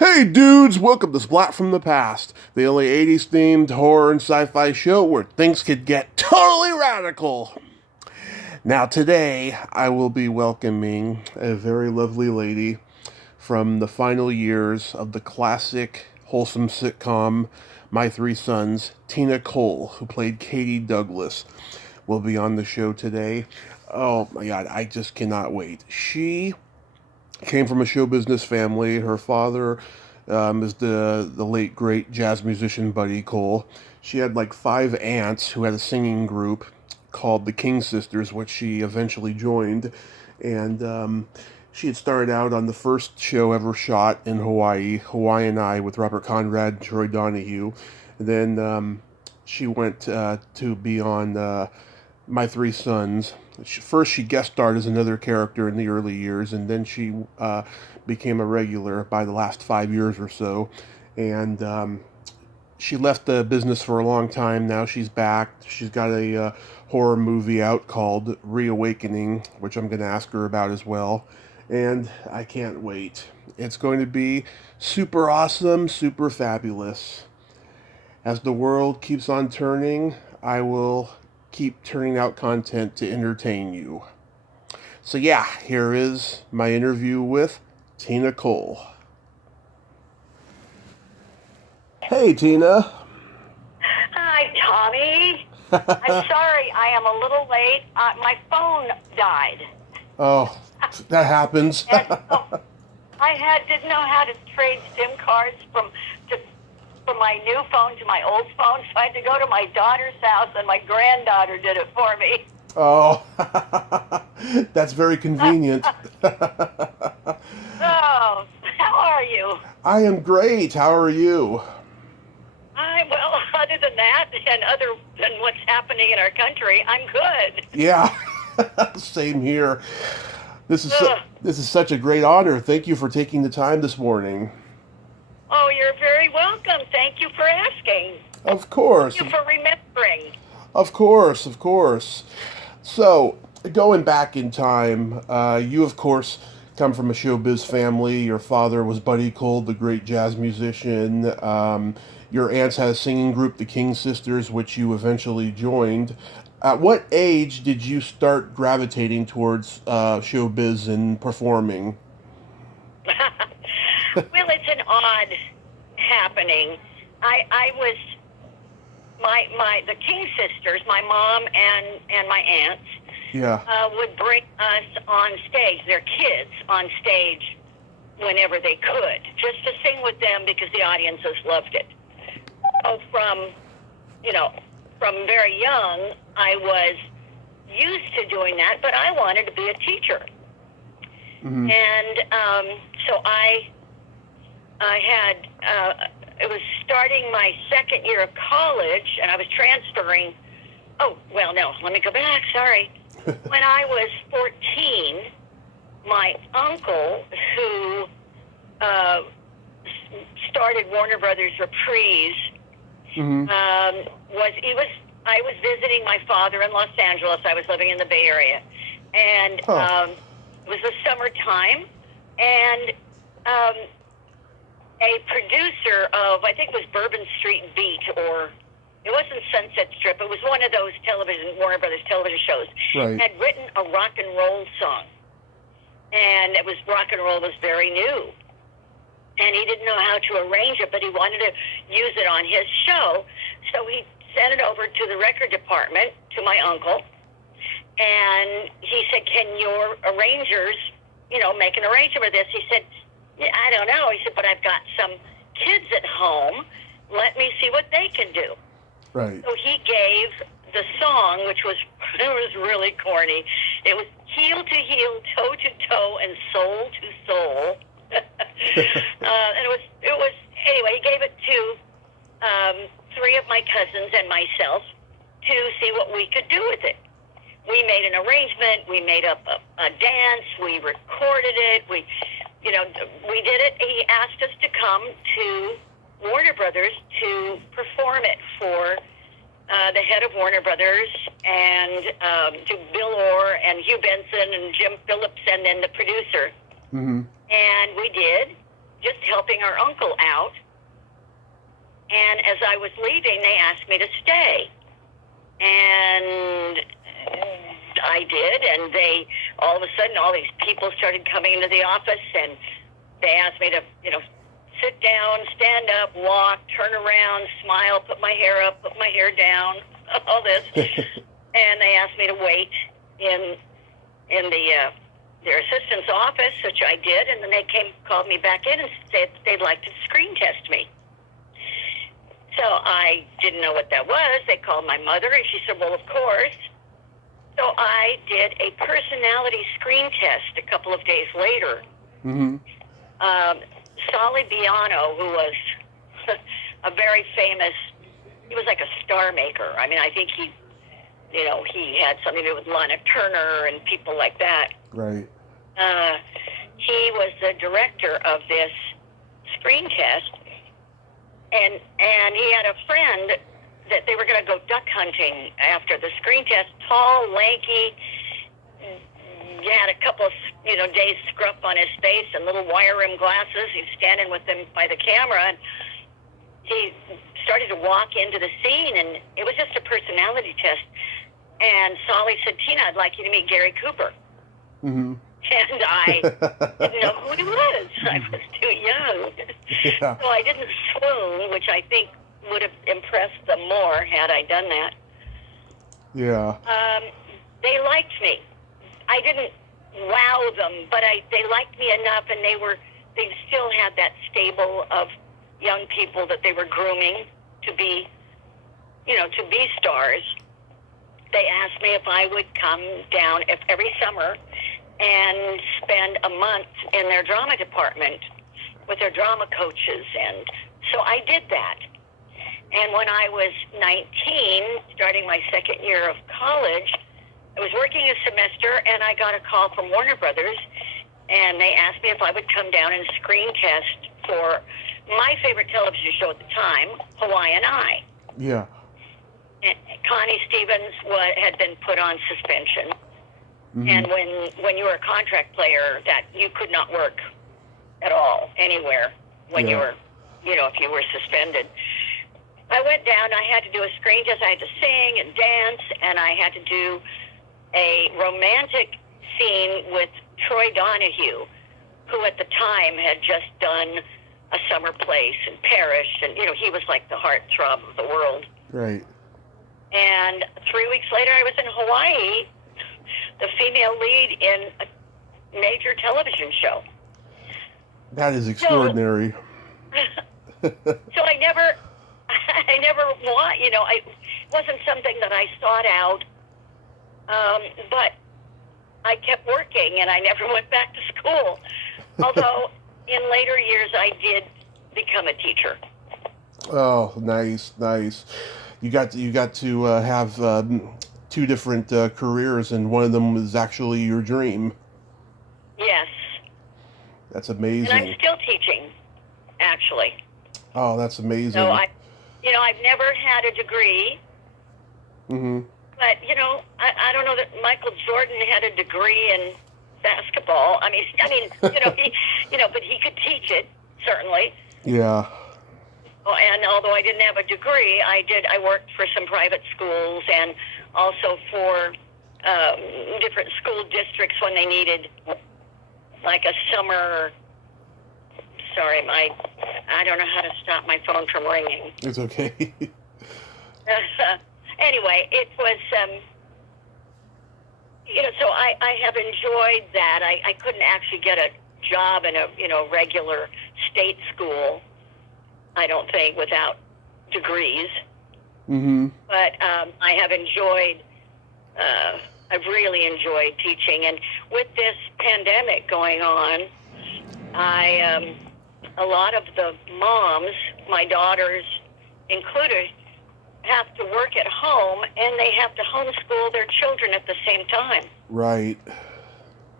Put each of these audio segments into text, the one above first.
Hey dudes, welcome to Splat from the Past, the only 80s themed horror and sci-fi show where things could get totally radical. Now today, I will be welcoming a very lovely lady from the final years of the classic wholesome sitcom My Three Sons, Tina Cole, who played Katie Douglas, will be on the show today. Oh my god, I just cannot wait. She came from a show business family. Her father is the late great jazz musician Buddy Cole. She had like five aunts who had a singing group called the King Sisters, which she eventually joined, and she had started out on the first show ever shot in Hawaii, Hawaiian Eye, with Robert Conrad and Troy Donahue. And then she went to be on My Three Sons. First, she guest starred as another character in the early years, and then she became a regular by the last 5 years or so. And she left the business for a long time. Now she's back. She's got a horror movie out called Reawakening, which I'm going to ask her about as well. And I can't wait. It's going to be super awesome, super fabulous. As the world keeps on turning, I will keep turning out content to entertain you. So yeah, here is my interview with Tina Cole. Hey, Tina. Hi, Tommy. I'm sorry I am a little late. My phone died. Oh, that happens. And so didn't know how to trade SIM cards from my new phone to my old phone, so I had to go to my daughter's house, and my granddaughter did it for me. Oh, that's very convenient. Oh, how are you? I am great. How are you? Well, other than that, and other than what's happening in our country, I'm good. Yeah, same here. This is such a great honor. Thank you for taking the time this morning. Oh, you're very welcome. Thank you for asking. Of course. Thank you for remembering. Of course, of course. So, going back in time, you, of course, come from a showbiz family. Your father was Buddy Cole, the great jazz musician. Your aunts had a singing group, the King Sisters, which you eventually joined. At what age did you start gravitating towards showbiz and performing? Well, it's an odd happening. I was the King Sisters, my mom and my aunts, Yeah. would bring us on stage, their kids on stage, whenever they could, just to sing with them because the audiences loved it. So from very young, I was used to doing that, but I wanted to be a teacher. Mm-hmm. And so I had, it was starting my second year of college, and I was transferring. Oh, well, no, let me go back. Sorry. When I was 14, my uncle, who started Warner Brothers Reprise, Mm-hmm. I was visiting my father in Los Angeles. I was living in the Bay Area, and it was the summertime, and a producer of, I think it was Bourbon Street Beat, or it wasn't Sunset Strip, it was one of those Warner Brothers television shows, Right. had written a rock and roll song. And it was, rock and roll was very new. And he didn't know how to arrange it, but he wanted to use it on his show. So he sent it over to the record department, to my uncle. And he said, can your arrangers, make an arrangement of this? He said, I don't know. He said, but I've got some kids at home. Let me see what they can do. Right. So he gave the song, which was, it was really corny. It was heel to heel, toe to toe, and soul to soul. And it was, anyway, he gave it to three of my cousins and myself to see what we could do with it. We made an arrangement. We made up a dance. We recorded it. We did it. He asked us to come to Warner Brothers to perform it for the head of Warner Brothers, and to Bill Orr and Hugh Benson and Jim Phillips, and then the producer. Mm-hmm. And we did, just helping helping our uncle out. And as I was leaving, they asked me to stay. And I did, and all of a sudden, all these people started coming into the office, and they asked me to, sit down, stand up, walk, turn around, smile, put my hair up, put my hair down, all this. And they asked me to wait in their assistant's office, which I did, and then they called me back in and said they'd like to screen test me. So I didn't know what that was. They called my mother, and she said, well, of course. So I did a personality screen test a couple of days later. Mm-hmm. Solly Biano, who was a very famous, he was like a star maker. I mean, I think he had something to do with Lana Turner and people like that. Right. He was the director of this screen test, and he had a friend that they were going to go duck hunting after the screen test. Tall, lanky, he had a couple of days scruff on his face and little wire rim glasses. He's standing with them by the camera, and he started to walk into the scene, and it was just a personality test. And Solly said, Tina, I'd like you to meet Gary Cooper. Mm-hmm. And I didn't know who he was. I was too young. Yeah. So I didn't swoon, which I think would have impressed them more had I done that. Yeah. They liked me. I didn't wow them, but they liked me enough, and they still had that stable of young people that they were grooming to be stars. They asked me if I would come down every summer and spend a month in their drama department with their drama coaches, and so I did that. And when I was 19, starting my second year of college, I was working a semester, and I got a call from Warner Brothers, and they asked me if I would come down and screen test for my favorite television show at the time, Hawaiian Eye. Yeah. And Connie Stevens had been put on suspension. Mm-hmm. And when you were a contract player, that you could not work at all anywhere when you were, if you were suspended. I went down, I had to do a screen test. I had to sing and dance, and I had to do a romantic scene with Troy Donahue, who at the time had just done A Summer Place and Paris, and, he was like the heartthrob of the world. Right. And 3 weeks later, I was in Hawaii, the female lead in a major television show. That is extraordinary. So I never it wasn't something that I sought out, but I kept working, and I never went back to school. Although in later years, I did become a teacher. Oh, nice. You got to have two different careers, and one of them was actually your dream. Yes. That's amazing. And I'm still teaching, actually. Oh, that's amazing. So I've never had a degree. Mm-hmm. But, I don't know that Michael Jordan had a degree in basketball. I mean, but he could teach it, certainly. Yeah. And although I didn't have a degree, I worked for some private schools and also for different school districts when they needed like a summer. Sorry, I don't know how to stop my phone from ringing. It's okay. Anyway, it was, so I have enjoyed that. I couldn't actually get a job in a regular state school, I don't think, without degrees. Mm-hmm. But I have I've really enjoyed teaching. And with this pandemic going on, a lot of the moms, my daughters included, have to work at home, and they have to homeschool their children at the same time. Right.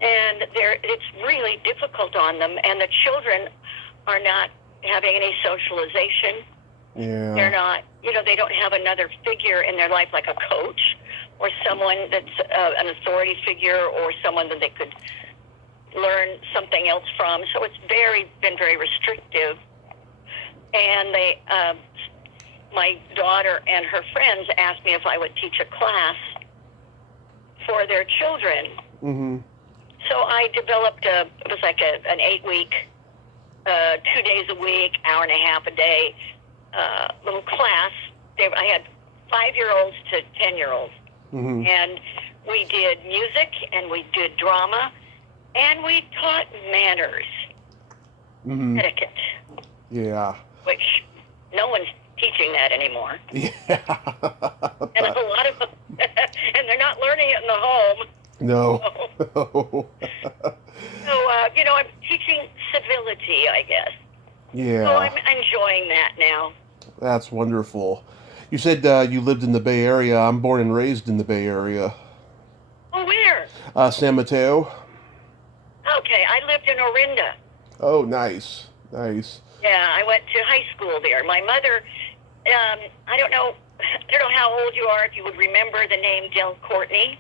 And it's really difficult on them, and the children are not having any socialization. Yeah. They're not, they don't have another figure in their life like a coach or someone that's an authority figure or someone that they could, learn something else from. So it's been very restrictive. And my daughter and her friends asked me if I would teach a class for their children. Mm-hmm. So I developed it was like an 8-week, 2 days a week, hour and a half a day, little class. I had 5-year-olds to 10-year-olds. Mm-hmm. And we did music, and we did drama, and we taught manners, Mm-hmm. etiquette, Yeah. which no one's teaching that anymore. Yeah. And a lot of them, and they're not learning it in the home. No. So, I'm teaching civility, I guess. Yeah. So I'm enjoying that now. That's wonderful. You said you lived in the Bay Area. I'm born and raised in the Bay Area. Oh, where? San Mateo. Okay, I lived in Orinda. Oh, nice. Nice. Yeah, I went to high school there. My mother, I don't know how old you are, if you would remember the name Del Courtney.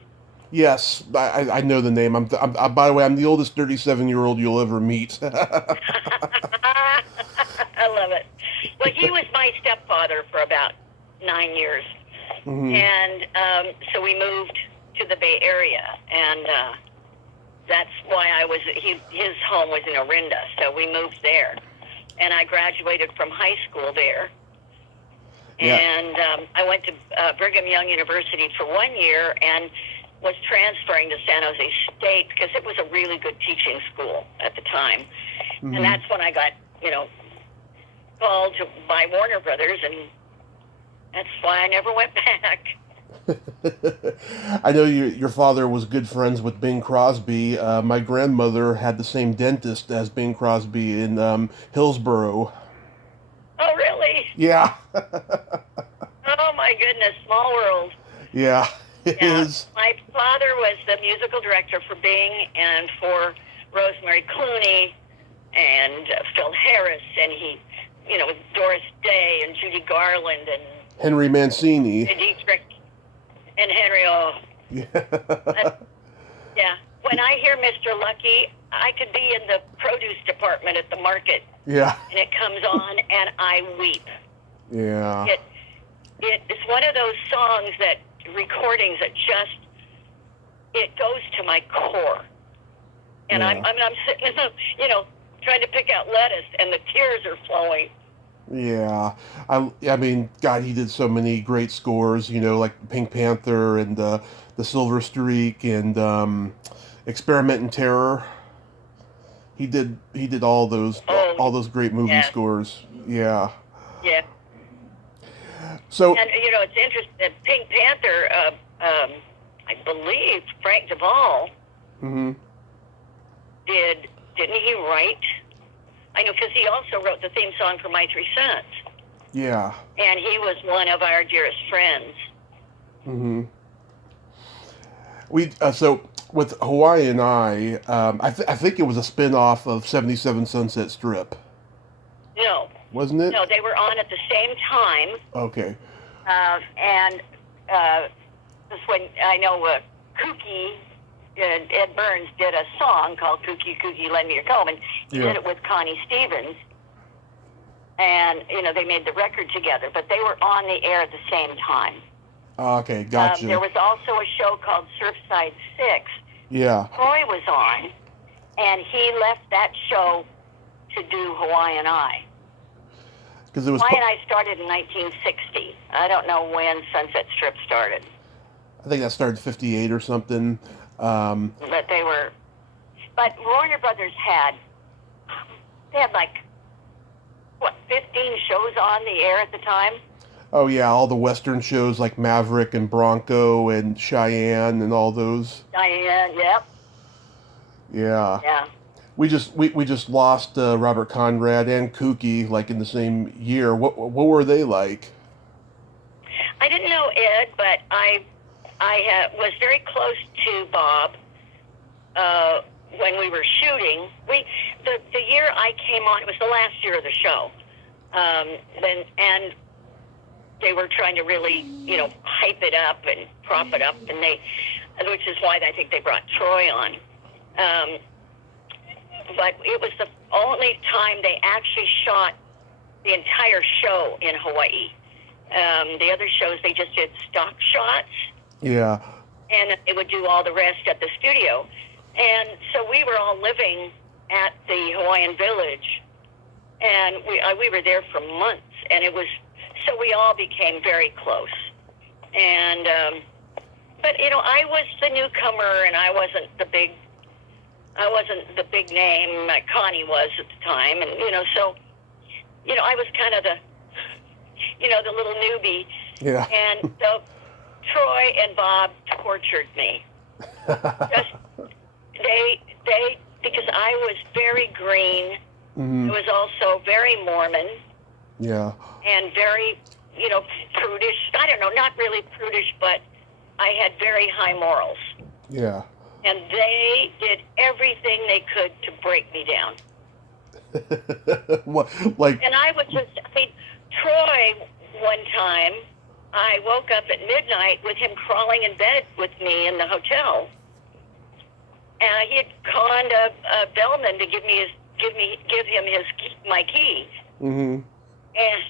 Yes, I know the name. I'm by the way, I'm the oldest 37-year-old you'll ever meet. I love it. Well, he was my stepfather for about 9 years. Mm-hmm. And so we moved to the Bay Area, and that's why his home was in Orinda, so we moved there. And I graduated from high school there. Yeah. And I went to Brigham Young University for 1 year and was transferring to San Jose State because it was a really good teaching school at the time. Mm-hmm. And that's when I got, called by Warner Brothers, and that's why I never went back. I know your father was good friends with Bing Crosby. My grandmother had the same dentist as Bing Crosby in Hillsborough. Oh, really? Yeah. Oh, my goodness. Small world. Yeah, it is. My father was the musical director for Bing and for Rosemary Clooney and Phil Harris, and he, with Doris Day and Judy Garland and Henry Mancini. Dietrich and Henry. Oh, Yeah. yeah. When I hear Mr. Lucky, I could be in the produce department at the market, Yeah. and it comes on, and I weep. Yeah. It's one of those songs recordings that just, it goes to my core. And Yeah. I'm sitting, trying to pick out lettuce, and the tears are flowing. Yeah, I mean, God, he did so many great scores, like Pink Panther and the Silver Streak and Experiment in Terror. He did all those great movie scores. Yeah. Yeah. So. And it's interesting. Pink Panther, I believe Frank Duvall Mm-hmm. didn't he write? I know, because he also wrote the theme song for My 3 Cents. Yeah. And he was one of our dearest friends. Mm-hmm. So with Hawaiian Eye, I think it was a spin-off of 77 Sunset Strip. No. Wasn't it? No, they were on at the same time. Okay. And this when I know Kooky, Ed Burns did a song called Kooky Kooky Lend Me Your Comb, and he did it with Connie Stevens. And, they made the record together, but they were on the air at the same time. Okay, gotcha. There was also a show called Surfside 6. Yeah. Troy was on, and he left that show to do Hawaiian Eye. Because it was Hawaiian Eye started in 1960. I don't know when Sunset Strip started. I think that started 58 or something. But Warner Brothers had 15 shows on the air at the time? Oh yeah, all the Western shows like Maverick and Bronco and Cheyenne and all those. Cheyenne, yep. Yeah. Yeah. We just lost Robert Conrad and Kooky in the same year. What were they like? I didn't know Ed, but I was very close to Bob when we were shooting. The year I came on, it was the last year of the show. And they were trying to really, hype it up and prop it up, which is why I think they brought Troy on. but it was the only time they actually shot the entire show in Hawaii. The other shows, they just did stock shots. Yeah. And they would do all the rest at the studio. And so we were all living at the Hawaiian Village, and we were there for months, and so we all became very close. And, but, I was the newcomer, and I wasn't the big name like Connie was at the time, and, so, I was kind of the little newbie. Yeah. And so Troy and Bob tortured me. Because I was very green. Mm-hmm. I was also very Mormon. Yeah. And very, prudish. I don't know, not really prudish, but I had very high morals. Yeah. And they did everything they could to break me down. What, like? And I would Troy, one time, I woke up at midnight with him crawling in bed with me in the hotel. And he had conned a bellman to give him my key. Mm-hmm. And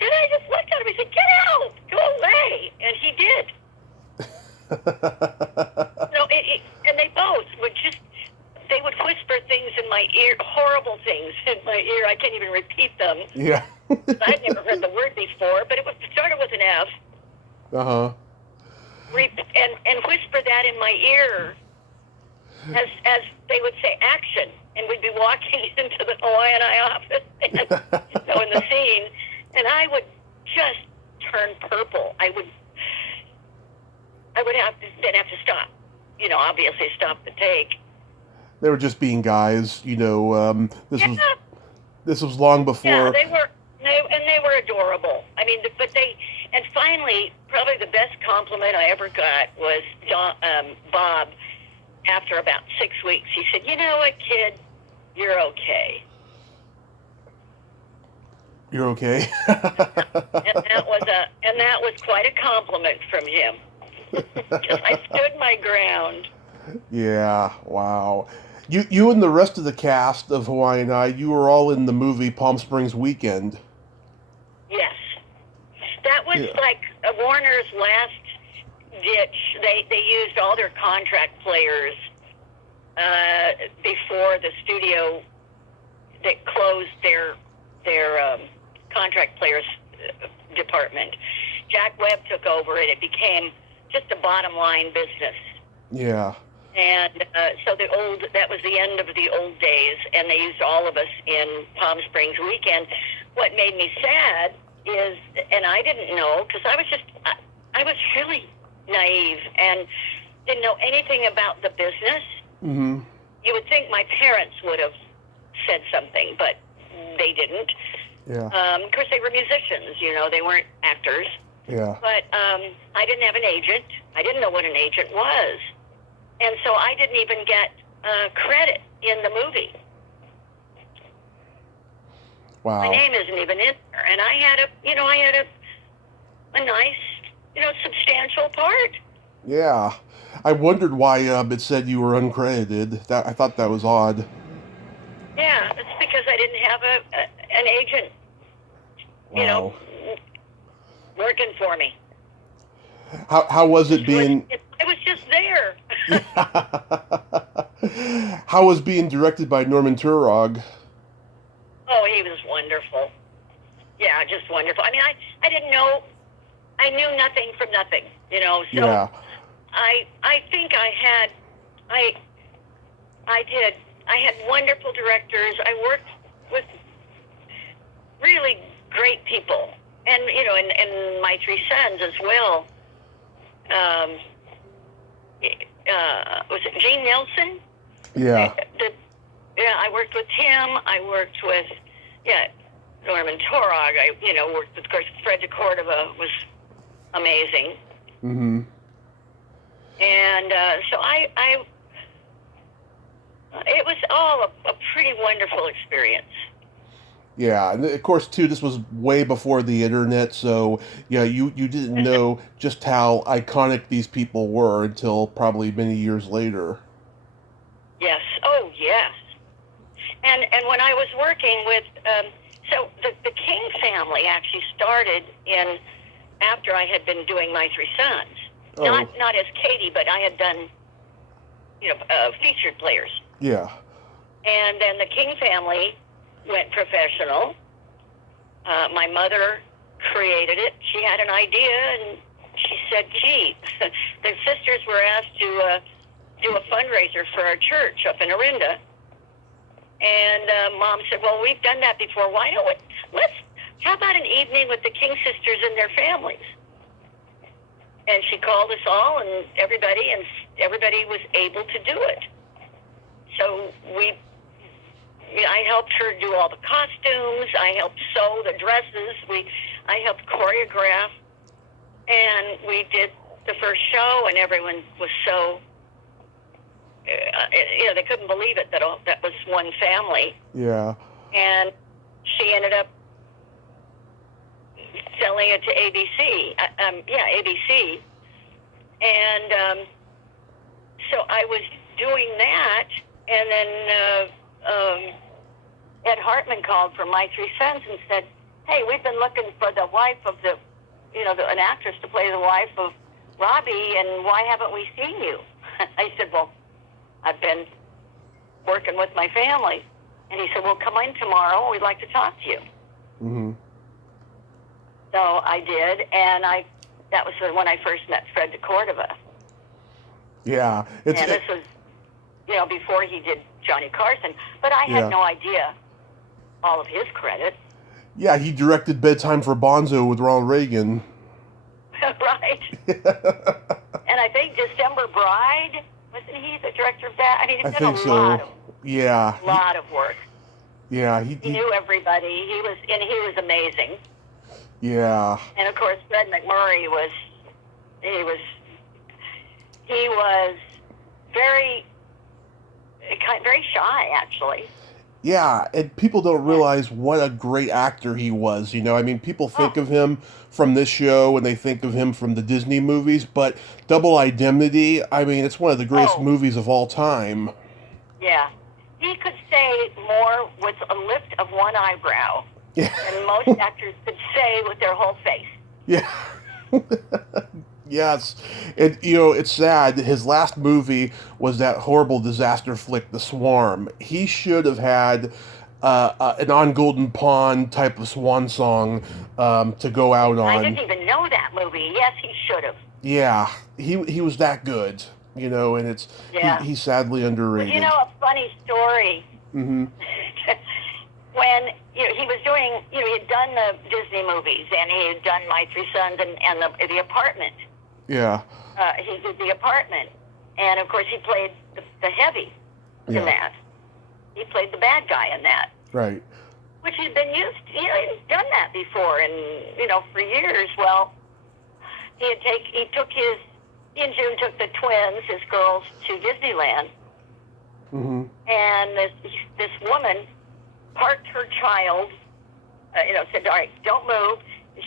I just looked at him and said, "Get out! Go away!" And he did. And they both would they would whisper things in my ear, horrible things in my ear. I can't even repeat them. Yeah. I'd never heard the word before, but it started with an F. Uh-huh. And whisper that in my ear as they would say action, and we'd be walking into the Hawaiian Eye office and, in the scene, and I would just turn purple. I would have to stop, obviously stop the take. They were just being guys, this was long before. Yeah, they were adorable. And finally, probably the best compliment I ever got was Bob. After about 6 weeks, he said, "You know what, kid? You're okay." You're okay. and that was quite a compliment from him. Because I stood my ground. Yeah. Wow. You and the rest of the cast of Hawaiian Eye, you were all in the movie Palm Springs Weekend. Yes. That was like Warner's last ditch. They used all their contract players before the studio that closed their contract players department. Jack Webb took over, and it became just a bottom line business. Yeah. And so that was the end of the old days, and they used all of us in Palm Springs Weekend. What made me sad is, and I didn't know, because I was really naive and didn't know anything about the business. Mm-hmm. You would think my parents would have said something, but they didn't. Yeah. Of course, they were musicians, they weren't actors. Yeah. But I didn't have an agent. I didn't know what an agent was. And so I didn't even get credit in the movie. Wow. My name isn't even in there. And I had a nice, substantial part. Yeah. I wondered why it said you were uncredited. I thought that was odd. Yeah, it's because I didn't have an agent, Wow. working for me. How was it being... I was just there. How was being directed by Norman Turog? Oh, he was wonderful. Yeah, just wonderful. I didn't know... I knew nothing from nothing, so... Yeah. I think I had wonderful directors. I worked with really great people, and and my three sons as well. Was it Gene Nelson? Yeah. I worked with him. I worked with Norman Torog. I worked with, of course, Fred de Cordova was amazing. Mm-hmm. And so it was all a pretty wonderful experience. Yeah, and of course, too, this was way before the internet, so, yeah, you didn't know just how iconic these people were until probably many years later. Yes. Oh, yes. And when I was working with, so the King family actually started in after I had been doing My Three Sons. Oh. Not as Katie, but I had done, featured players. Yeah. And then the King family went professional. My mother created it. She had an idea, and she said, gee, the sisters were asked to do a fundraiser for our church up in Orinda. And Mom said, well, we've done that before. Why don't we, how about an evening with the King sisters and their families? And she called us all and everybody was able to do it. So I helped her do all the costumes. I helped sew the dresses. I helped choreograph. And we did the first show, and everyone was so, they couldn't believe it that was one family. Yeah. And she ended up selling it to ABC. ABC. And so I was doing that, and then Ed Hartman called from My Three Sons and said, hey, we've been looking for the wife of an actress to play the wife of Robbie, and why haven't we seen you? I said, well, I've been working with my family. And he said, well, come in tomorrow. We'd like to talk to you. Mm-hmm. So I did, and that was when I first met Fred de Cordova. Yeah. And this was, before he did Johnny Carson. But I had no idea all of his credit. Yeah, he directed Bedtime for Bonzo with Ronald Reagan. Right. And I think December Bride, wasn't he the director of that? I mean, he's done a lot of work. Yeah. He knew everybody. He was amazing. Yeah. And of course, Fred McMurray was very shy, actually. Yeah, and people don't realize what a great actor he was, I mean, people think of him from this show and they think of him from the Disney movies, but Double Indemnity, I mean, it's one of the greatest movies of all time. Yeah. He could say more with a lift of one eyebrow than most actors could say with their whole face. Yeah. Yes. And, it's sad. His last movie was that horrible disaster flick, The Swarm. He should have had an On Golden Pond type of swan song to go out on. I didn't even know that movie. Yes, he should have. Yeah. He was that good, and he's sadly underrated. Well, a funny story. Mm-hmm. When he was doing, he had done the Disney movies, and he had done My Three Sons and the Apartment. Yeah. He did The Apartment, and of course he played the heavy in that. He played the bad guy in that. Right. Which had been used, he'd done that before, and for years. Well, he and June took the twins, his girls, to Disneyland, and this woman parked her child, said, all right, don't move.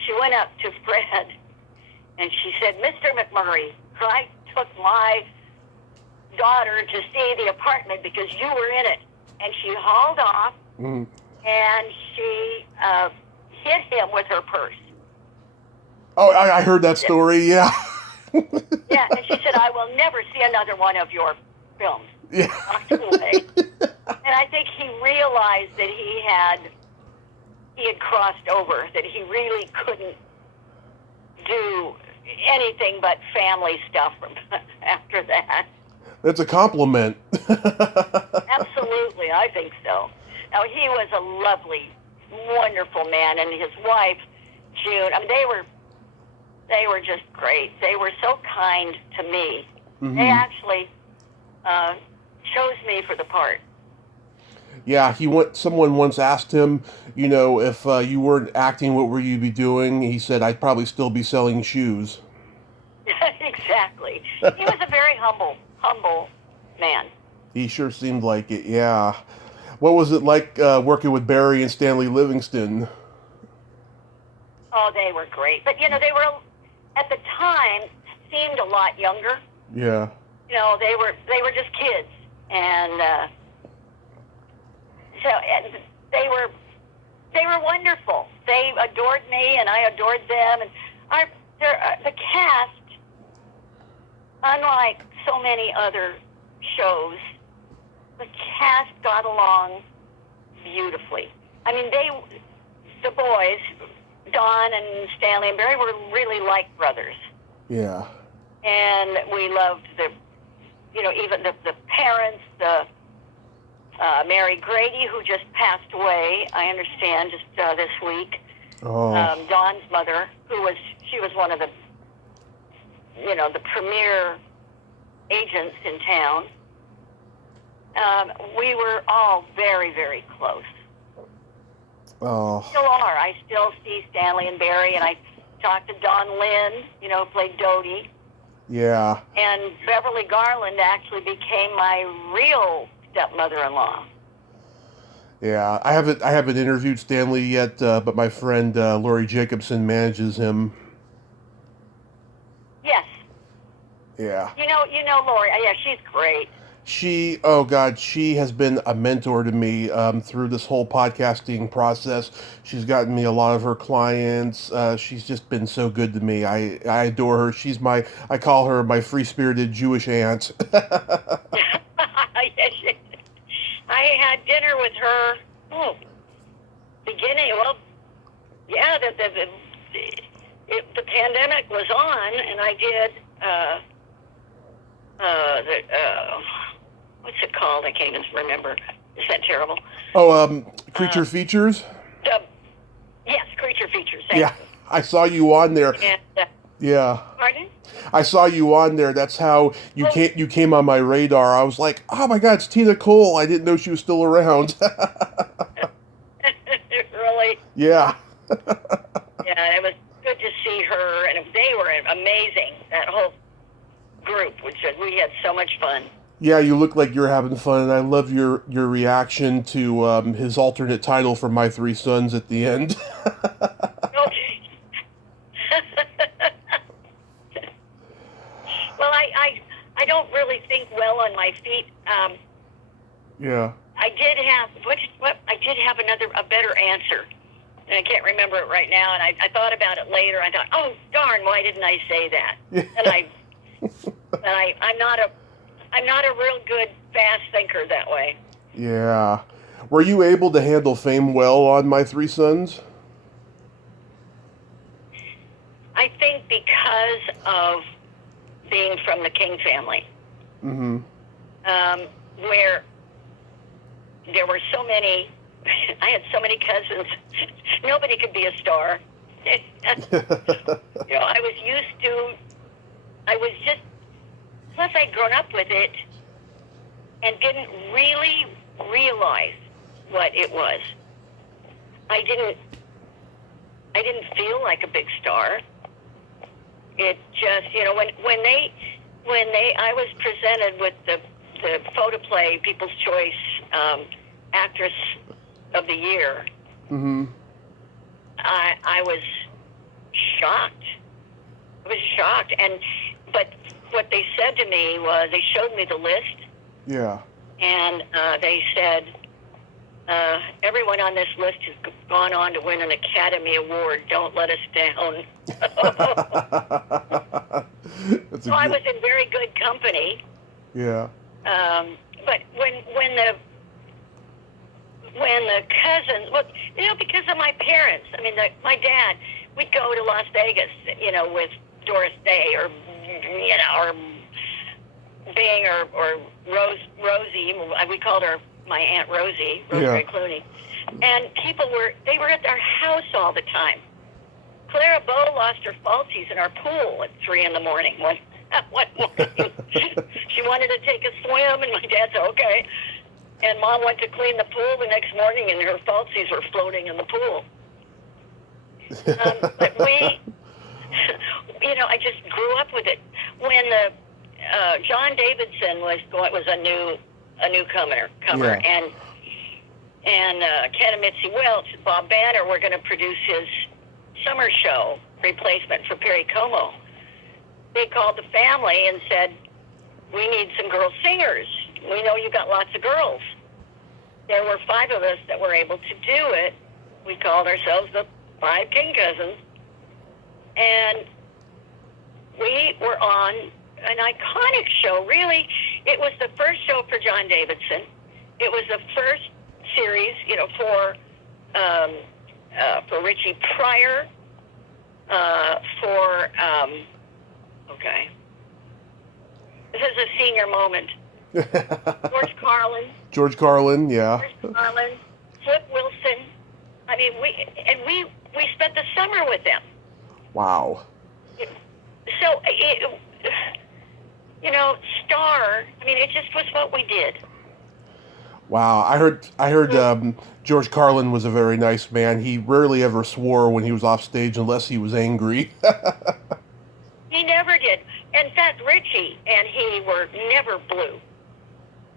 She went up to Fred, and she said, Mr. McMurray, I took my daughter to see The Apartment because you were in it. And she hauled off, and she hit him with her purse. Oh, I heard that story, yeah. Yeah, and she said, I will never see another one of your films. Yeah. Walked away. And I think he realized that he had crossed over, that he really couldn't do anything but family stuff after that. That's a compliment. Absolutely, I think so. Now, he was a lovely, wonderful man, and his wife, June, I mean, they were just great. They were so kind to me. Mm-hmm. They actually chose me for the part. Yeah, someone once asked him, if you weren't acting, what would you be doing? He said, I'd probably still be selling shoes. Exactly. He was a very humble man. He sure seemed like it, yeah. What was it like working with Barry and Stanley Livingston? Oh, they were great. But, they were, at the time, seemed a lot younger. Yeah. They were just kids. And So and they were wonderful. They adored me, and I adored them. And the cast, unlike so many other shows, the cast got along beautifully. I mean, the boys, Don and Stanley and Barry, were really like brothers. Yeah. And we loved even the parents, Mary Grady, who just passed away, I understand, just this week. Oh. Don's mother, she was one of the premier agents in town. We were all very, very close. Oh. Still are. I still see Stanley and Barry, and I talked to Don Lynn, who played Dodie. Yeah. And Beverly Garland actually became my real stepmother-in-law. Yeah, I haven't interviewed Stanley yet, but my friend Lori Jacobson manages him. Yes. Yeah. You know Lori. Yeah, she's great. She has been a mentor to me through this whole podcasting process. She's gotten me a lot of her clients. She's just been so good to me. I adore her. I call her my free-spirited Jewish aunt. Yes, I had dinner with her. The pandemic was on, and I did. What's it called? I can't even remember. Is that terrible? Creature Features? Yes, Creature Features. Yeah, I saw you on there. And, yeah. Pardon? I saw you on there. That's how you came on my radar. I was like, oh my God, it's Tina Cole. I didn't know she was still around. Really? Yeah. Yeah, it was good to see her, and they were amazing, that whole group. We had so much fun. Yeah, you look like you're having fun, and I love your reaction to his alternate title for My Three Sons at the end. Okay. Well, I don't really think well on my feet. Yeah. I did have a better answer, and I can't remember it right now. And I thought about it later. I thought, oh darn, why didn't I say that? And I'm not a real good fast thinker that way. Yeah. Were you able to handle fame well on My Three Sons? I think because of being from the King family, where there were so many, I had so many cousins, nobody could be a star. Plus I'd grown up with it and didn't really realize what it was. I didn't feel like a big star. It just, when I was presented with the photoplay People's Choice Actress of the Year, I was shocked. But what they said to me was, they showed me the list. Yeah. And they said, everyone on this list has gone on to win an Academy Award. Don't let us down. So I was in very good company. Yeah. But when the cousins, because of my parents, my dad, we'd go to Las Vegas, with Doris Day or Bing or Rosie. We called her my Aunt Rosie, Rosemary Clooney. And they were at our house all the time. Clara Bow lost her falsies in our pool at 3 a.m. one morning. She wanted to take a swim, and my dad said, okay. And Mom went to clean the pool the next morning, and her falsies were floating in the pool. But I just grew up with it. When John Davidson was a newcomer, and Ken and Mitzi Welch, Bob Banner were going to produce his summer show replacement for Perry Como. They called the family and said, we need some girl singers. We know you got lots of girls. there were 5 of us that were able to do it. We called ourselves the 5 King Cousins. And we were on an iconic show, really. It was the first show for John Davidson. It was the first series, for Richie Pryor, this is a senior moment. George Carlin, yeah. Flip Wilson. I mean, we spent the summer with them. Wow. So, Star, I mean, it just was what we did. Wow, I heard George Carlin was a very nice man. He rarely ever swore when he was off stage unless he was angry. He never did. In fact, Richie and he were never blue.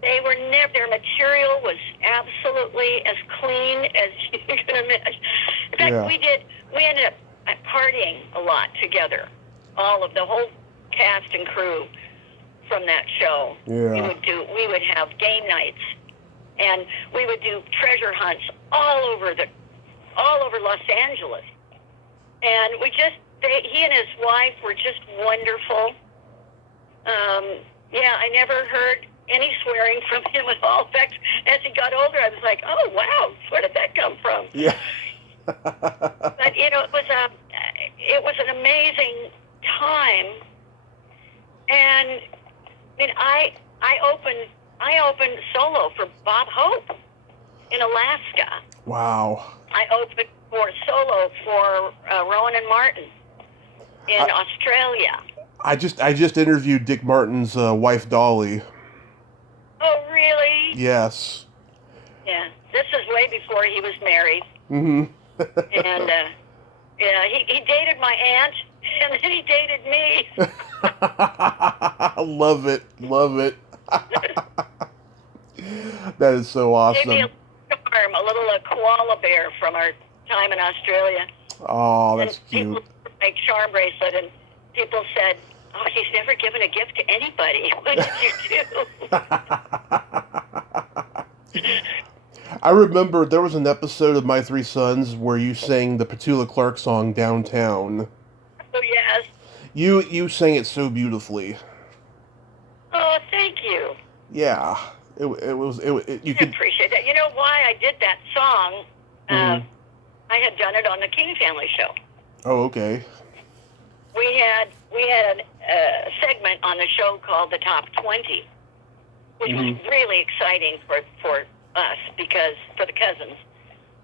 They were never, their material was absolutely as clean as you can imagine. In fact, we ended up partying a lot together. The whole cast and crew from that show. Yeah. We would have game nights, and we would do treasure hunts all over Los Angeles. And he and his wife were just wonderful. I never heard any swearing from him at all. In fact, as he got older, I was like, oh, wow, where did that come from? Yeah. But, it was an amazing time. And, I opened solo for Bob Hope in Alaska. Wow. I opened solo for Rowan and Martin in Australia. I just interviewed Dick Martin's wife, Dolly. Oh, really? Yes. Yeah. This is way before he was married. Mm-hmm. And, he dated my aunt, and then he dated me. Love it. That is so awesome. Gave me a little koala bear from our time in Australia. Oh, that's cute. People make charm bracelet, and people said, oh, he's never given a gift to anybody. What did you do? I remember there was an episode of My Three Sons where you sang the Petula Clark song Downtown. Oh, yes. You sang it so beautifully. Oh, thank you. Yeah. You could appreciate that. You know why I did that song? Mm-hmm. I had done it on the King Family Show. Oh, okay. We had a segment on the show called the Top 20, which was really exciting for us for the cousins,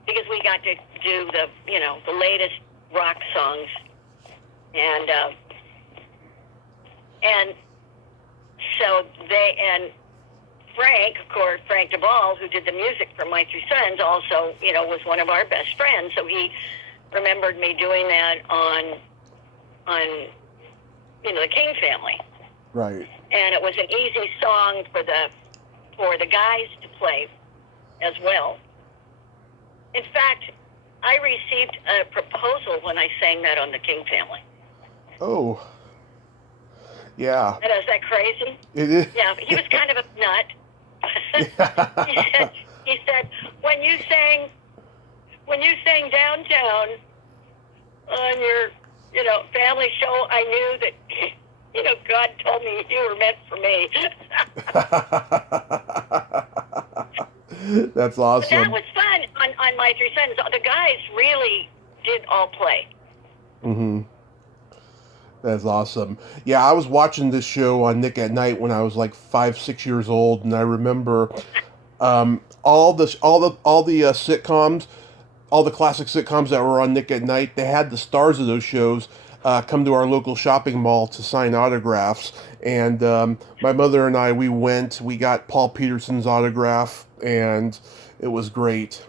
because we got to do the latest rock songs, and so Frank, of course, Frank DeVal, who did the music for My Three Sons, also, was one of our best friends. So he remembered me doing that on the King Family. Right. And it was an easy song for the guys to play as well. In fact, I received a proposal when I sang that on the King Family. Oh. Yeah. And is that crazy? It is. Yeah, he was kind of a nut. he said, when you sang Downtown on your, family show, I knew that, God told me you were meant for me. That's awesome. But that was fun on My Three Sons. The guys really did all play. Mm-hmm. That's awesome. Yeah, I was watching this show on Nick at Night when I was like 5-6 years old, and I remember all the sitcoms, all the classic sitcoms that were on Nick at Night. They had the stars of those shows come to our local shopping mall to sign autographs, and my mother and I, we got Paul Peterson's autograph, and it was great.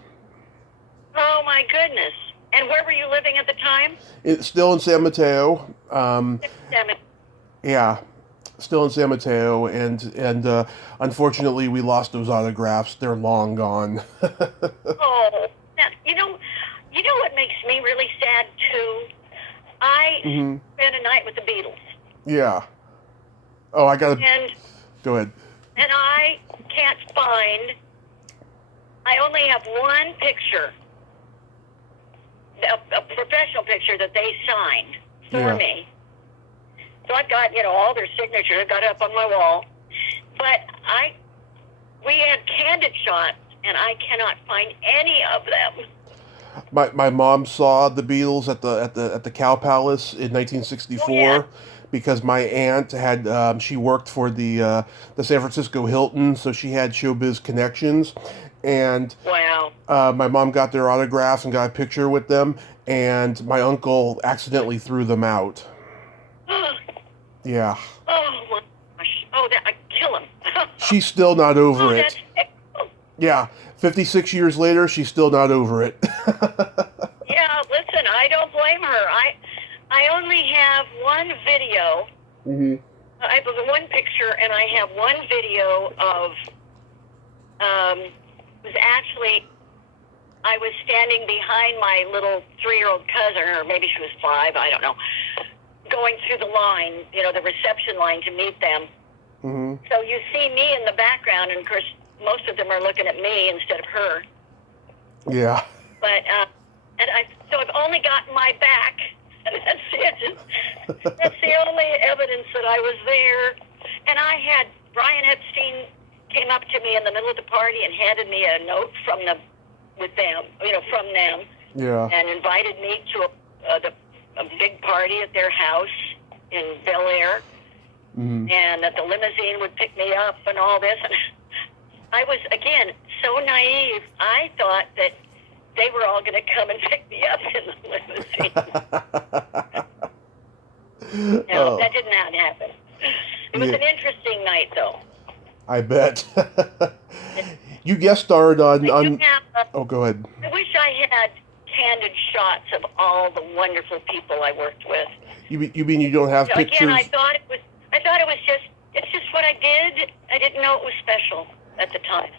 Oh my goodness. And where were you living at the time? It's still in San Mateo. Yeah, still in San Mateo, and unfortunately, we lost those autographs. They're long gone. Oh, now, you know what makes me really sad too? I spent a night with the Beatles. Yeah. Oh, go ahead. And I can't find I only have one picture, a professional picture that they signed for me. So I've got, all their signatures. I've got it up on my wall. But we had candid shots, and I cannot find any of them. My mom saw the Beatles at the Cow Palace in 1964 because my aunt had she worked for the San Francisco Hilton, so she had showbiz connections, and my mom got their autographs and got a picture with them, and my uncle accidentally threw them out. Yeah. Oh my gosh! Oh, I'd kill him. She's still not over it. Yeah, 56 years later, she's still not over it. Yeah, listen, I don't blame her. I only have one video. Mm-hmm. I have one picture, and I have one video of. It was actually, I was standing behind my little 3-year-old cousin, or maybe she was 5, I don't know, going through the line, the reception line to meet them. Mm-hmm. So you see me in the background, and of course, most of them are looking at me instead of her. Yeah. But, so I've only got my back. That's it. That's the only evidence that I was there. And I had Brian Epstein came up to me in the middle of the party and handed me a note from them, Yeah. and invited me to a big party at their house in Bel Air, and that the limousine would pick me up and all this. And I was, again, so naive. I thought that they were all going to come and pick me up in the limousine. No, that did not happen. It was an interesting night, though. I bet. You guest starred on... go ahead. I wish I had candid shots of all the wonderful people I worked with. You mean you don't have pictures? Again, I thought it was it's just what I did. I didn't know it was special at the time.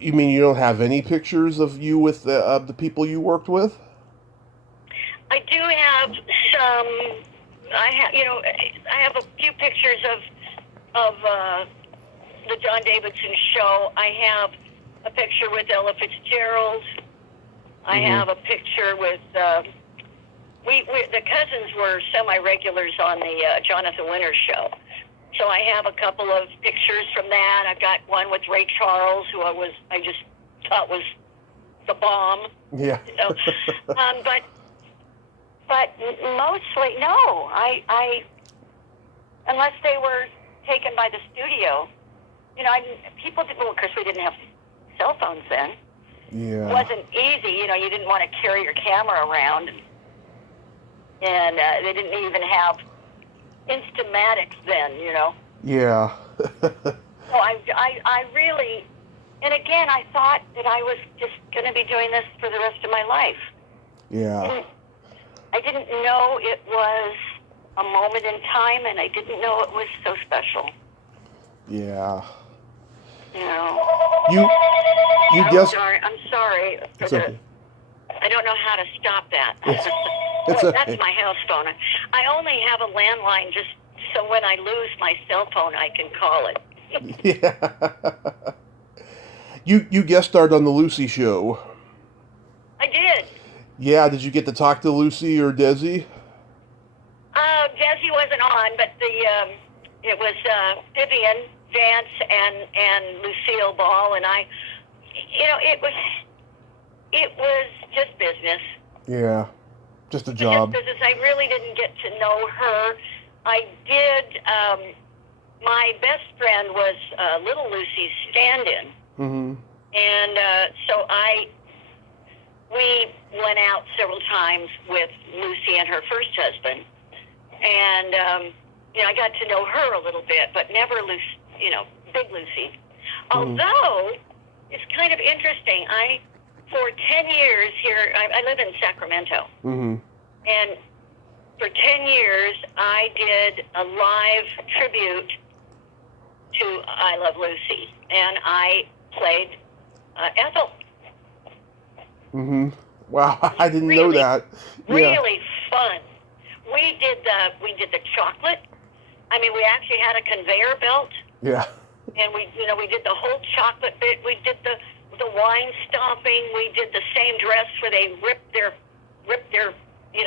You mean you don't have any pictures of you with the people you worked with? I do have some. I have a few pictures of the John Davidson show. I have a picture with Ella Fitzgerald. I have a picture with the cousins were semi-regulars on the Jonathan Winters show. So I have a couple of pictures from that. I've got one with Ray Charles, who I just thought was the bomb. Yeah. But mostly no. I unless they were taken by the studio. People didn't. Well, of course, we didn't have cell phones then. Yeah. It wasn't easy. You didn't want to carry your camera around, and they didn't even have Instamatics then. Yeah. So I really, and again, I thought that I was just going to be doing this for the rest of my life. Yeah. I didn't know it was a moment in time, and I didn't know it was so special. Yeah. You guessed... I'm sorry. I don't know how to stop that. It's okay. That's my house phone. I only have a landline just so when I lose my cell phone, I can call it. Yeah. You guest starred on the Lucy show. I did. Yeah, did you get to talk to Lucy or Desi? Desi wasn't on, but it was Vivian Vance and Lucille Ball, and I. It was just business. Yeah, just a job. Just business. I really didn't get to know her. I did. My best friend was Little Lucy's stand-in, and so we went out several times with Lucy and her first husband, and I got to know her a little bit, but never Lucy, Big Lucy. Although it's kind of interesting. For 10 years here, I live in Sacramento, and for 10 years I did a live tribute to I Love Lucy, and I played Ethel. Wow, I didn't know that. Really fun. We did the chocolate. I mean, we actually had a conveyor belt. Yeah. And we did the whole chocolate bit. We the wine stomping. We did the same dress where they ripped their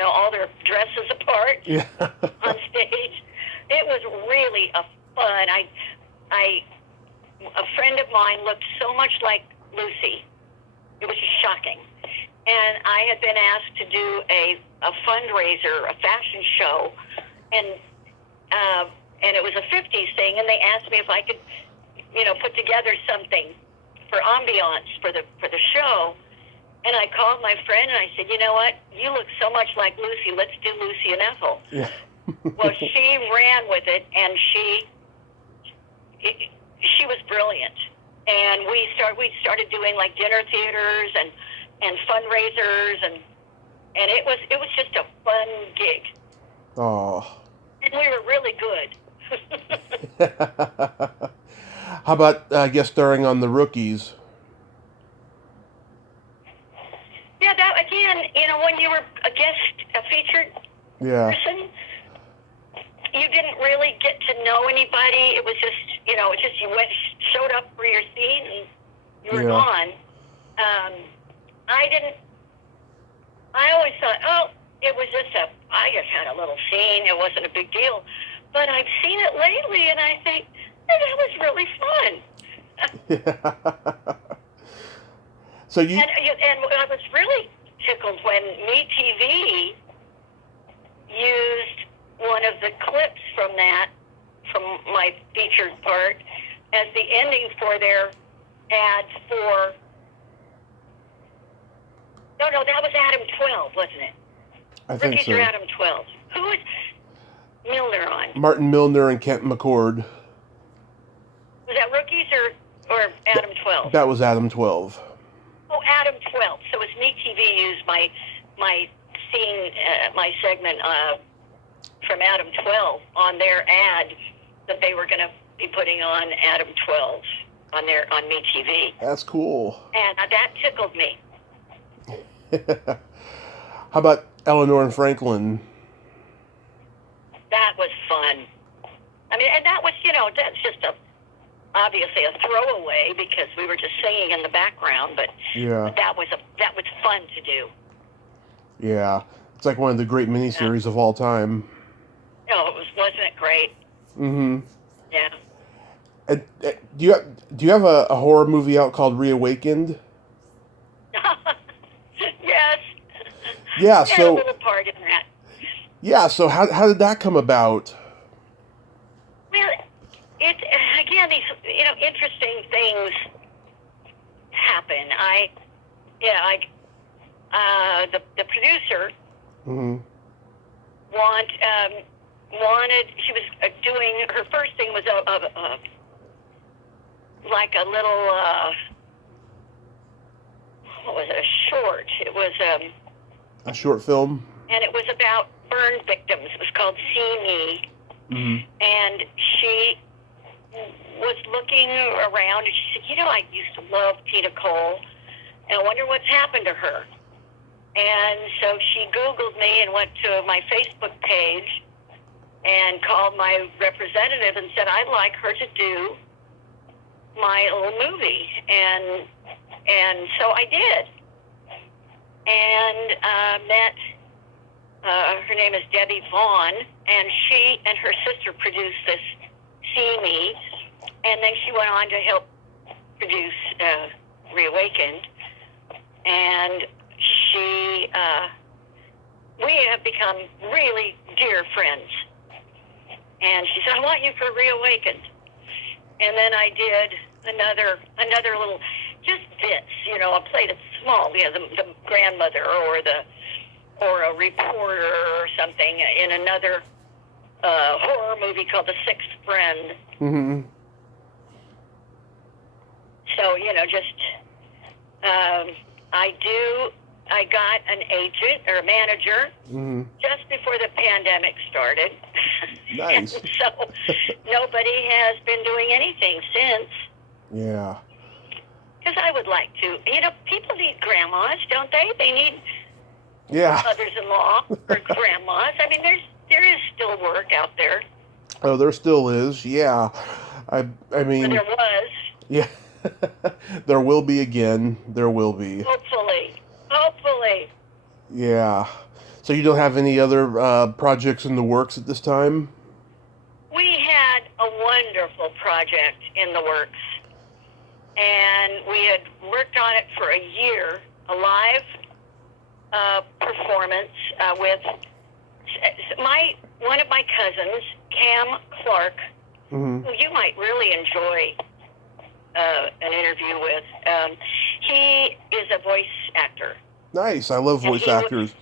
all their dresses apart Yeah. on stage. It was really a fun. A friend of mine looked so much like Lucy. It was just shocking. And I had been asked to do a fundraiser, a fashion show, and it was a 50s thing, and they asked me if I could, put together something for ambiance for the show. And I called my friend and I said, you know what? You look so much like Lucy. Let's do Lucy and Ethel. Yeah. Well, she ran with it, and she was brilliant. And we started doing like dinner theaters and fundraisers, and it was just a fun gig. Oh. And we were really good. How about guest starring on The Rookies? Yeah, that again, when you were a featured person, you didn't really get to know anybody. It was just, you showed up for your scene and you were gone. I always thought, it was I just had a little scene. It wasn't a big deal. But I've seen it lately and I think, that was really fun. So you... And I was really tickled when MeTV used one of the clips from my featured part, as the ending for their ads for... No, that was Adam 12, wasn't it? I think Rookies so. are Adam 12. Who was Milner on? Martin Milner and Kent McCord. Was that Rookies or Adam 12? That was Adam 12. Oh, Adam 12. So it's MeTV used my scene, my segment from Adam 12 on their ad that they were going to be putting on Adam 12 on MeTV. That's cool. And that tickled me. How about Eleanor and Franklin? That was fun. I mean, and that was, that's just obviously a throwaway because we were just singing in the background, but that was fun to do. Yeah, it's like one of the great miniseries of all time. No, wasn't it great? Mm-hmm. Yeah. Do you have a horror movie out called Reawakened? Yes. Yeah. So a little part in that. Yeah. So how did that come about? Well, again, these interesting things happen. The producer wanted. She was doing her first thing was like a little what was it? A short. It was a short film, and it was about burn victims. It was called See Me. Mm-hmm. And she was looking around, and she said, I used to love Tina Cole, and I wonder what's happened to her. And so she Googled me and went to my Facebook page and called my representative and said, I'd like her to do my little movie. And so I did. And met... her name is Debbie Vaughn, and she and her sister produced this See Me, and then she went on to help produce Reawakened, and we have become really dear friends. And she said, I want you for Reawakened. And then I did another little, just bits, I played it small, the grandmother or a reporter or something in another horror movie called The Sixth Friend. Mm-hmm. So, I got an agent or a manager just before the pandemic started. Nice. So nobody has been doing anything since. Yeah. Because I would like to. People need grandmas, don't they? They need mothers-in-law or grandmas. I mean, there is still work out there. Oh, there still is. Yeah. I mean. Or there was. Yeah. There will be again. There will be. Hopefully. Hopefully. Yeah. So you don't have any other projects in the works at this time? We had a wonderful project in the works, and we had worked on it for a year, a live performance with one of my cousins, Cam Clark, Mm-hmm. who you might really enjoy an interview with. He is a voice actor. Nice. I love voice actors.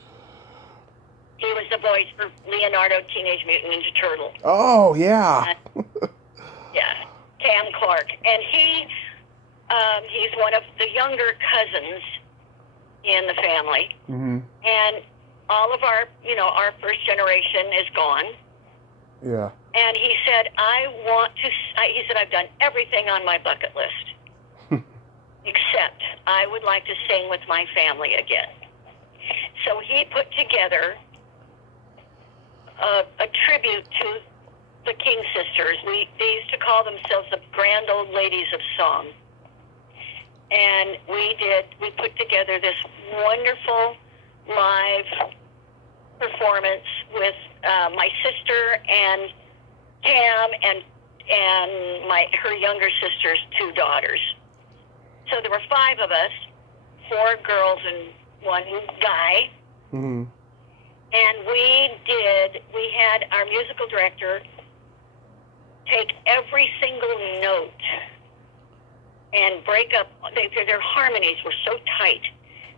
He was the voice for Leonardo, Teenage Mutant Ninja Turtle. Oh, yeah. Yeah, Cam Clark. And he's one of the younger cousins in the family. Mm-hmm. And all of our first generation is gone. Yeah. And he said, he said, I've done everything on my bucket list, except I would like to sing with my family again. So he put together a tribute to the King Sisters. They used to call themselves the Grand Old Ladies of Song. And we put together this wonderful live performance with my sister and Cam and her younger sister's 2 daughters. So there were 5 of us, 4 girls and 1 guy. Mm-hmm. And we had our musical director take every single note and break up. Their harmonies were so tight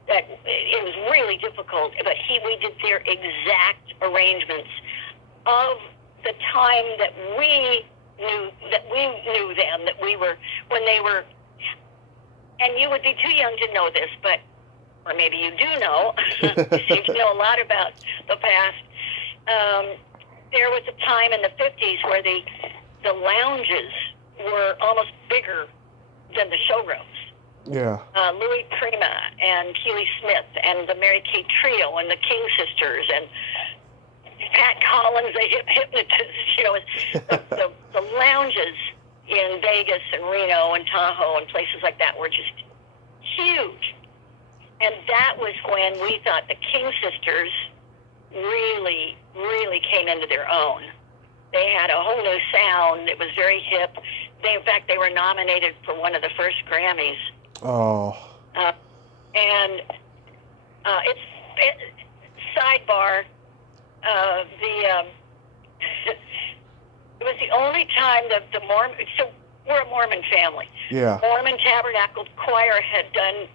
that it was really difficult. But we did their exact arrangements of the time that we knew them, when they were. And you would be too young to know this, or maybe you do know. You seem to know a lot about the past. There was a time in the 50s where the lounges were almost bigger than the showrooms. Yeah. Louis Prima and Keely Smith and the Mary Kay Trio and the King Sisters and Pat Collins, the hypnotist. The lounges in Vegas and Reno and Tahoe and places like that were just huge. And that was when we thought the King Sisters really, really came into their own. They had a whole new sound. It was very hip. In fact, they were nominated for one of the first Grammys. Oh. Sidebar, it was the only time that the Mormon, so we're a Mormon family. Yeah. Mormon Tabernacle Choir had done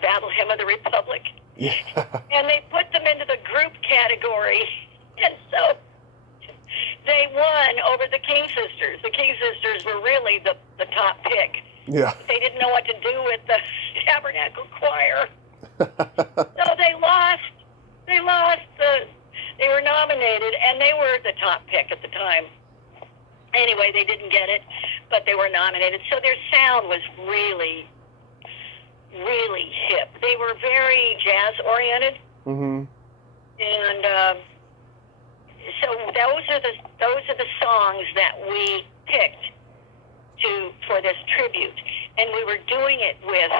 Battle Hymn of the Republic. Yeah. And they put them into the group category. And so they won over the King Sisters. The King Sisters were really the top pick. Yeah. They didn't know what to do with the Tabernacle Choir. So they lost. They were nominated, and they were the top pick at the time. Anyway, they didn't get it, but they were nominated. So their sound was really, really hip. They were very jazz-oriented. Mm-hmm. And so those are the songs that we picked for this tribute, and we were doing it with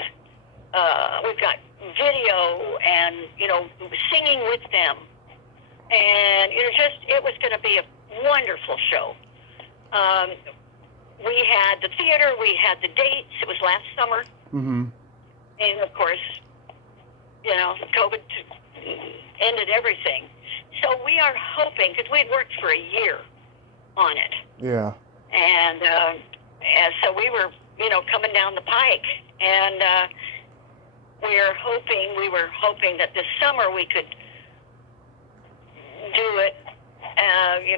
we've got video and singing with them, and it was going to be a wonderful show. We had the theater, we had the dates. It was last summer, Mm-hmm. and of course, COVID ended everything. So we are hoping, because we had worked for a year on it. Yeah. And so we were, coming down the pike. And we were hoping that this summer we could do it.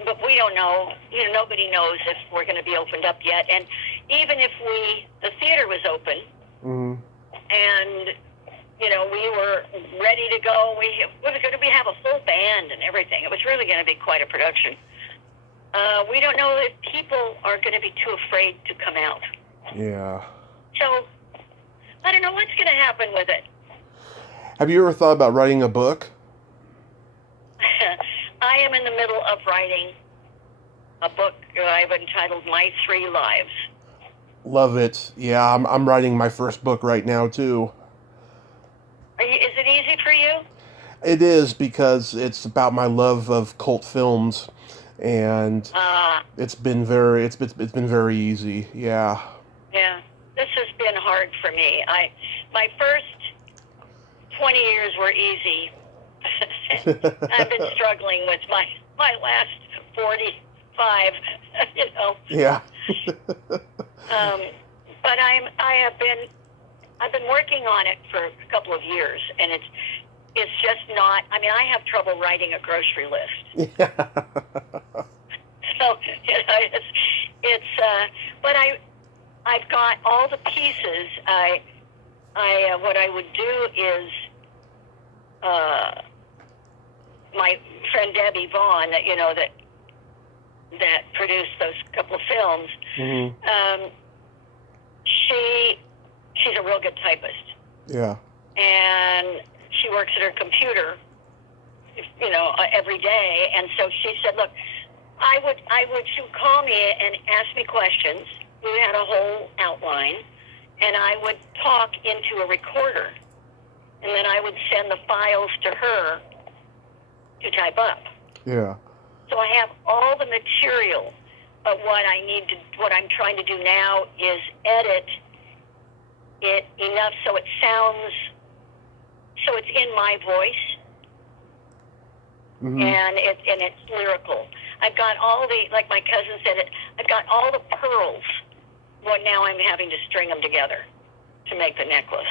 But we don't know. Nobody knows if we're going to be opened up yet. And even if the theater was open, Mm-hmm. and we were ready to go. We have a full band and everything. It was really going to be quite a production. We don't know if people are going to be too afraid to come out. Yeah. So I don't know what's going to happen with it. Have you ever thought about writing a book? I am in the middle of writing a book I've entitled My 3 Lives. Love it. Yeah, I'm writing my first book right now too. Is it easy for you? It is because it's about my love of cult films, and Uh, it's been very easy. Yeah. yeah. This has been hard for me. My first 20 years were easy. I've been struggling with my last 45, you know. Yeah. But I've been working on it for a couple of years, and it's just not. I mean, I have trouble writing a grocery list. Yeah. So but I've got all the pieces. What I would do is, my friend Debbie Vaughn, that produced those couple of films. Mm-hmm. She's a real good typist, Yeah. and she works at her computer, every day. And so she said, "Look, she would call me and ask me questions. We had a whole outline, and I would talk into a recorder, and then I would send the files to her to type up. Yeah. So I have all the material, but what I'm trying to do now is edit it enough so it sounds, so it's in my voice, Mm-hmm. and it's lyrical. I've got all like my cousin said it, I've got all the pearls. Well, now I'm having to string them together to make the necklace.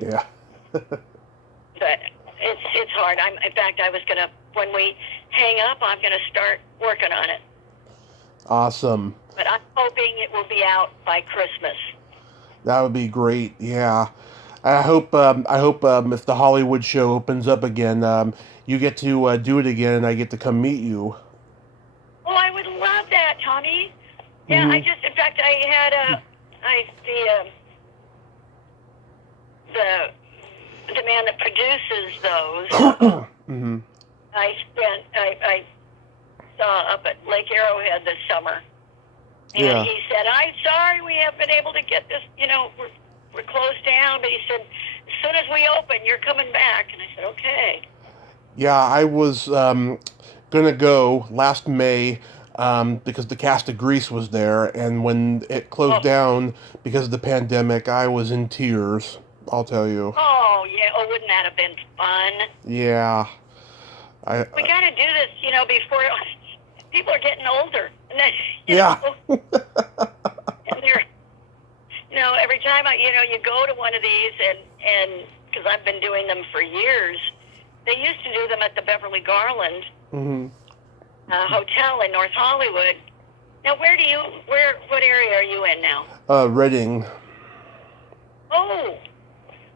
Yeah. But it's hard. In fact, I was gonna, when we hang up, I'm gonna start working on it. Awesome. But I'm hoping it will be out by Christmas. That would be great. Yeah. I hope if the Hollywood show opens up again, you get to do it again, and I get to come meet you. Oh, I would love that, Tommy. Yeah, Mm-hmm. in fact, I had the man that produces those. Mm-hmm. I saw up at Lake Arrowhead this summer, and Yeah. he said, "I'm sorry we haven't been able to get this. We're closed down." But he said, "As soon as we open, you're coming back." And I said, "Okay." Yeah, I was gonna go last May because the cast of Grease was there, and when it closed down because of the pandemic, I was in tears. I'll tell you. Oh yeah. Oh, wouldn't that have been fun? Yeah. We got to do this, before people are getting older. And then, Yeah. and they're, every time you go to one of these, and because I've been doing them for years, they used to do them at the Beverly Garland Mm-hmm. Hotel in North Hollywood. Now, what area are you in now? Reading. Oh,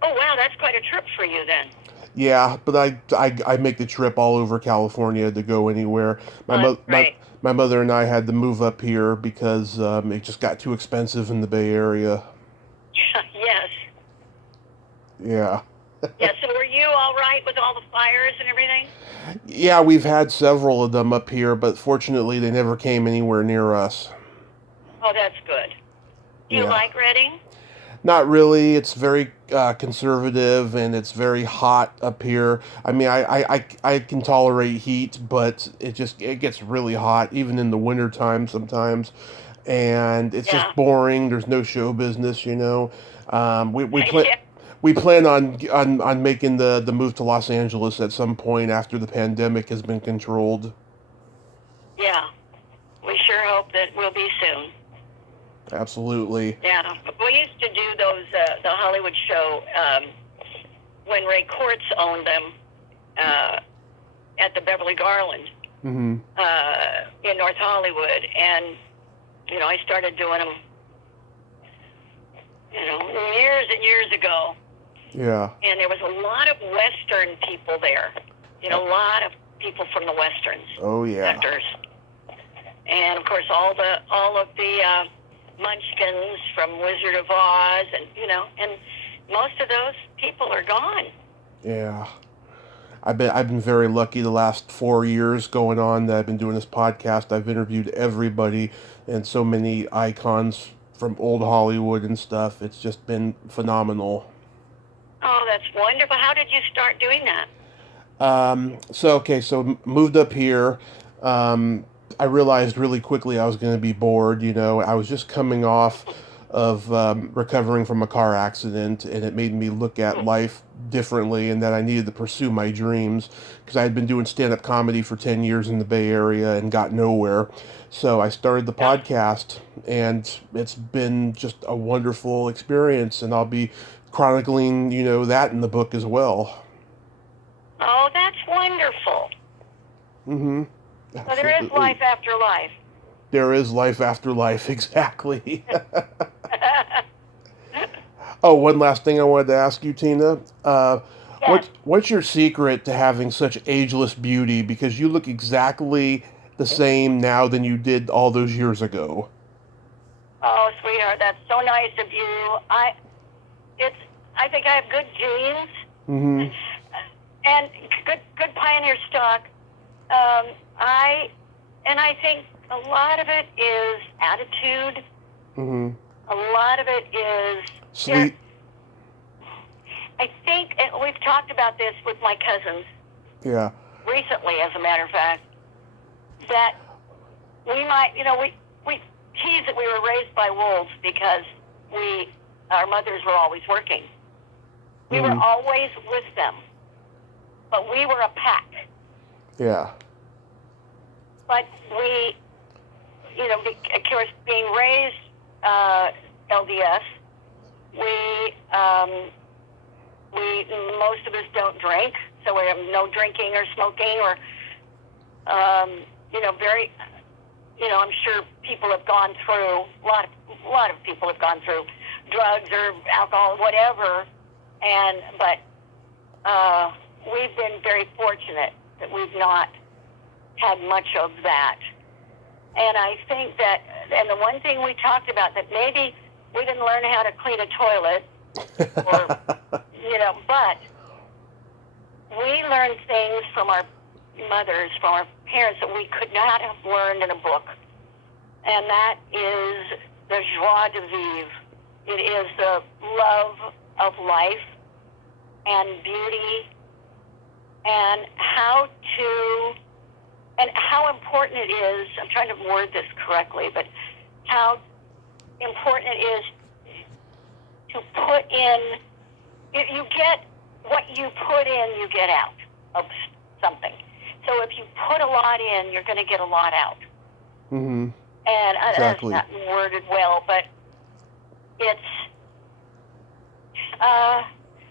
wow, that's quite a trip for you then. Yeah, but I make the trip all over California to go anywhere. Right. My mother and I had to move up here because it just got too expensive in the Bay Area. Yes. Yeah. Yeah, so were you all right with all the fires and everything? Yeah, we've had several of them up here, but fortunately they never came anywhere near us. Oh, that's good. Do you like Reading? Not really. It's very conservative, and it's very hot up here. I mean, I can tolerate heat, but it gets really hot, even in the wintertime sometimes. And it's just boring. There's no show business, We plan on making the move to Los Angeles at some point after the pandemic has been controlled. Yeah. We sure hope that will be soon. Absolutely. Yeah. We used to do those, the Hollywood show, when Ray Quartz owned them, at the Beverly Garland, Mm-hmm. in North Hollywood. And, I started doing them, years and years ago. Yeah. And there was a lot of Western people there. A lot of people from the Westerns. Oh yeah. Actors. And of course all of the Munchkins from Wizard of Oz, and most of those people are gone. Yeah. I've been very lucky the last 4 years going on that I've been doing this podcast. I've interviewed everybody and so many icons from old Hollywood and stuff. It's just been phenomenal. Oh, that's wonderful. How did you start doing that? So moved up here. I realized really quickly I was going to be bored. I was just coming off of recovering from a car accident, and it made me look at life differently, and that I needed to pursue my dreams because I had been doing stand-up comedy for 10 years in the Bay Area and got nowhere. So I started the podcast, and it's been just a wonderful experience, and I'll be chronicling, that in the book as well. Oh, that's wonderful. Mm-hmm. So there is life after life. There is life after life, exactly. Oh, one last thing I wanted to ask you, Tina. Yes. What's your secret to having such ageless beauty? Because you look exactly the same now than you did all those years ago. Oh, sweetheart, that's so nice of you. I think I have good genes. Mm-hmm. And good pioneer stock. I think a lot of it is attitude. Mm-hmm. A lot of it is Sleep. I think, and we've talked about this with my cousins. Yeah. Recently, as a matter of fact, that we might, we tease that we were raised by wolves because our mothers were always working. We were always with them, but we were a pack. Yeah. But we, of course, being raised LDS, we most of us don't drink, so we have no drinking or smoking or, very, I'm sure people have gone through, a lot of people have gone through drugs or alcohol, whatever, but we've been very fortunate that we've not had much of that. And I think that, and the one thing we talked about, that maybe we didn't learn how to clean a toilet, or, but we learned things from our mothers, from our parents, that we could not have learned in a book. And that is the joie de vivre. It is the love of life and beauty, and how important it is, I'm trying to word this correctly, but how important it is to put in, you get what you put in, you get out of something. So if you put a lot in, you're going to get a lot out. Mm-hmm. And exactly. That's not worded well, but it's,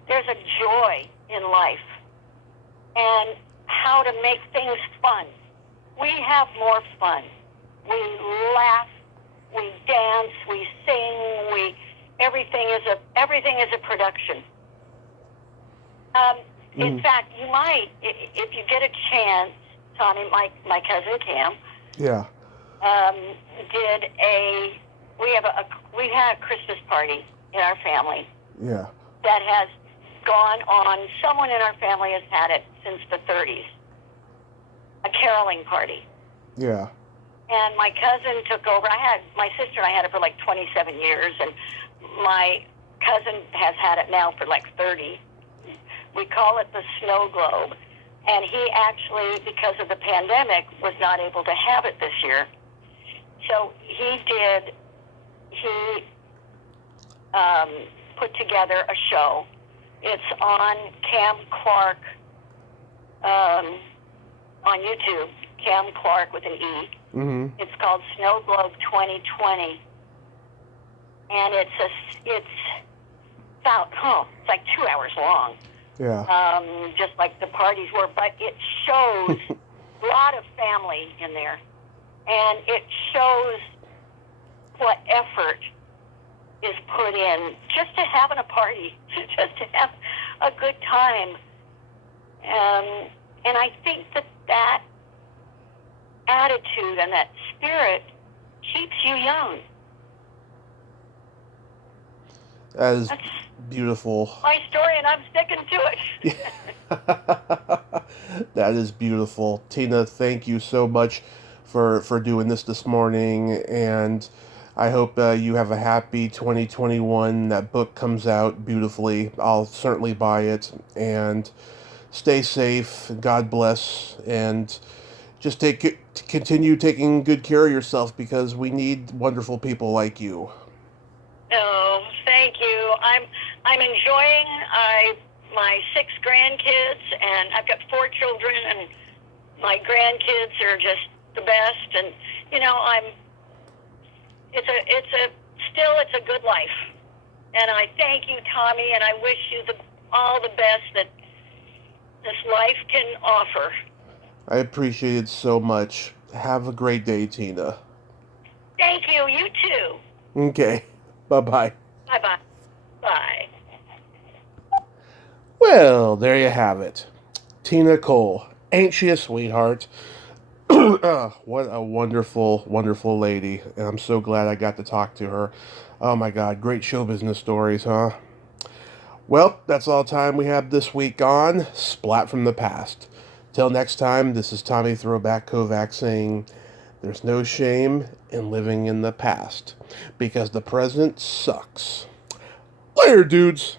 there's a joy in life and how to make things fun. We have more fun. We laugh, we dance, we sing, everything is a production. In fact, you might, if you get a chance, Tommy, my cousin Cam, yeah, we had a Christmas party in our family. Yeah. That has gone on. Someone in our family has had it since the 30s. A caroling party. Yeah. And my cousin took over. My sister and I had it for like 27 years, and my cousin has had it now for like 30. We call it the snow globe. And he actually, because of the pandemic, was not able to have it this year. So he put together a show. It's on Cam Clark, on YouTube, Cam Clark with an E. Mm-hmm. It's called Snow Globe 2020. And it's about, it's like 2 hours long. Yeah. Just like the parties were, but it shows a lot of family in there. And it shows what effort is put in just to having a party, just to have a good time. And I think that attitude and that spirit keeps you young. That's beautiful. My story, and I'm sticking to it. That is beautiful. Tina, thank you so much for doing this morning. And I hope you have a happy 2021. That book comes out beautifully. I'll certainly buy it. And stay safe. God bless. And just continue taking good care of yourself because we need wonderful people like you. Oh, thank you. I'm enjoying my 6 grandkids, and I've got 4 children, and my grandkids are just the best. And it's a good life. And I thank you, Tommy, and I wish you all the best that this life can offer. I appreciate it so much. Have a great day, Tina. Thank you. You too. Okay. Bye-bye. Bye-bye. Bye. Well, there you have it. Tina Cole. Ain't she a sweetheart? What a wonderful, wonderful lady. And I'm so glad I got to talk to her. Oh my God, great show business stories, huh? Well, that's all time we have this week on Splat from the Past. Till next time, this is Tommy Throwback Kovac saying, there's no shame in living in the past, because the present sucks. Later, dudes!